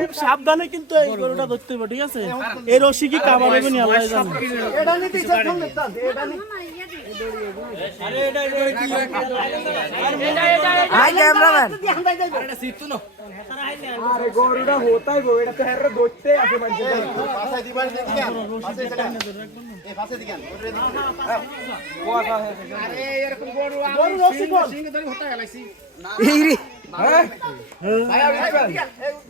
খুব সাবধানে কিন্তু এই গরুটা ধরতে হবে ঠিক আছে? এই রশি কি হবে নি আল্লাহ জানে এটা নিতে ইচ্ছা করলে তা দে, এটা নি- হাই ক্যামেরাম্যান। আরে গরুটা হতাই বউ এটা তো হেরে ধরতে আছে মানুষ পাশে দিবার দিকে পাশে দিকে এই পাশে দিকে আরে এরকম গরু আমি সিংহ সিংহ ধরে হতা গেলাইছি। ইরি